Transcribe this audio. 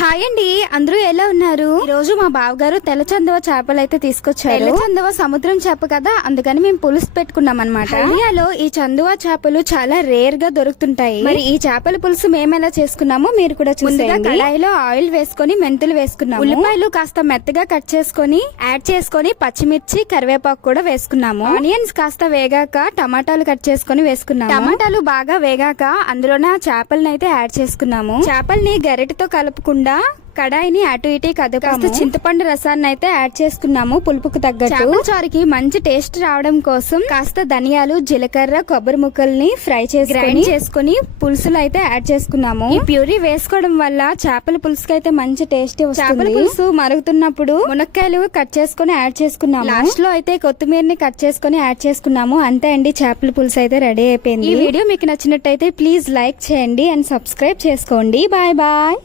Hi అండి, అందరూ ఎలా ఉన్నారు? ఈ రోజు మా బావగారు తెల్ల చందవ చేపలు అయితే తీసుకొచ్చారు. తెల్ల చందవ సముద్రం చేప కదా, అందుకని మేము పులుసు పెట్టుకున్నాం అనమాట. ఇండియాలో ఈ చందవ చేపలు చాలా రేర్ గా దొరుకుతుంటాయి. మరి ఈ చేపల పులుసు మేము ఎలా చేసుకున్నామో మీరు కూడా చూసేయండి. కడాయిలో ఆయిల్ వేసుకొని మెంతులు వేసుకున్నాము. ఉల్లిపాయలు కాస్త మెత్తగా కట్ చేసుకొని యాడ్ చేసుకొని పచ్చిమిర్చి కరివేపాకు కూడా వేసుకున్నాము. ఆనియన్స్ కాస్త వేగాక టమాటాలు కట్ చేసుకొని వేసుకున్నాము. టమాటాలు బాగా వేగాక అందులోనే ఆ చేపలను అయితే యాడ్ చేసుకున్నాము. చేపల్ని గరిటెతో కలుపుకుండా కడాయిని అటు ఇటు కదపాము. చింతపండు రసాన్ని అయితే యాడ్ చేసుకున్నాము పులుపుకు తగ్గట్టు. చేపల చారుకి మంచి టేస్ట్ రావడం కోసం కాస్త ధనియాలు, జీలకర్ర, కొబ్బరి ముక్కల్ని ఫ్రై చేసుకొని పులుసులు అయితే యాడ్ చేసుకున్నాము. ఈ ప్యూరీ వేసుకోవడం వల్ల చేపల పులుసుకి అయితే మంచి టేస్ట్ వస్తుంది. చేపల పులుసు మరుగుతున్నప్పుడు మునక్కాయలు కట్ చేసుకుని యాడ్ చేసుకున్నాము. లాస్ట్ లో అయితే కొత్తిమీరని కట్ చేసుకుని యాడ్ చేసుకున్నాము. అంతే అండి, చేపల పులుసు అయితే రెడీ అయిపోయింది. ఈ వీడియో మీకు నచ్చినట్టయితే ప్లీజ్ లైక్ చేయండి అండ్ సబ్స్క్రైబ్ చేసుకోండి. Bye bye.